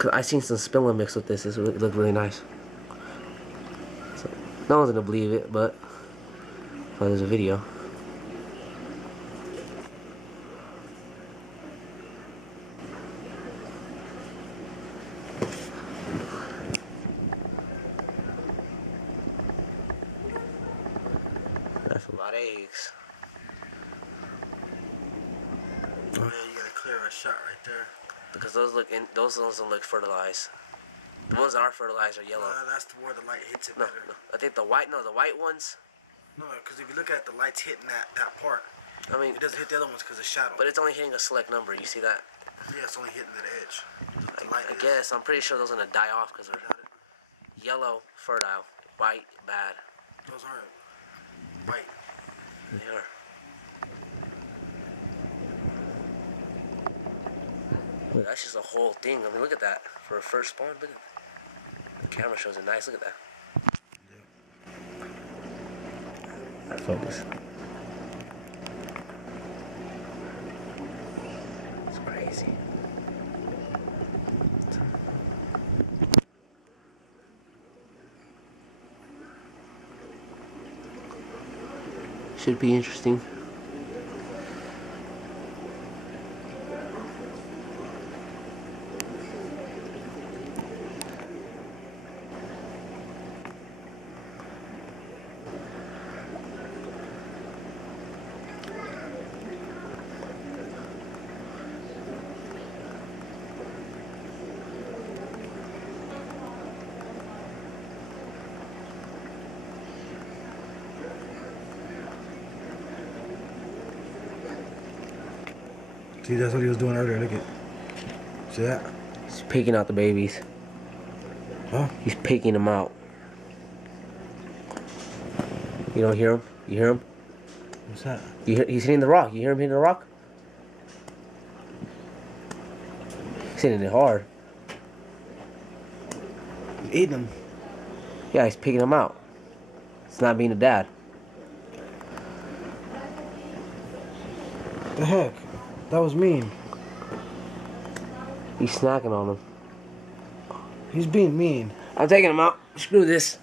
Cause I seen some spilling mixed with this. It looked really nice. So, no one's gonna believe it, but there's a video. That's a lot of eggs. Oh yeah, you gotta clear a shot right there. Because those ones don't look fertilized. The ones that are fertilized are yellow. That's where the light hits it No, better. no. I think the white ones. No, because if you look at the lights hitting that part, I mean, it doesn't hit the other ones because it's shadow. But it's only hitting a select number. You see that? Yeah, it's only hitting that edge. I guess. I'm pretty sure those are gonna die off because they're yellow, fertile, white, bad. Those aren't white. They are. Look, that's just a whole thing. I mean, look at that. For a first spawn, look at that. The camera shows it nice. Look at that. Yeah. Focus. It's crazy. Should be interesting. See, that's what he was doing earlier. Look at. See that? He's picking out the babies. Huh? He's picking them out. You don't hear him? You hear him? What's that? He's hitting the rock. You hear him hitting the rock? He's hitting it hard. He's eating them. Yeah, he's picking them out. It's not being a dad. The heck? That was mean. He's snacking on them. He's being mean. I'm taking him out. Screw this.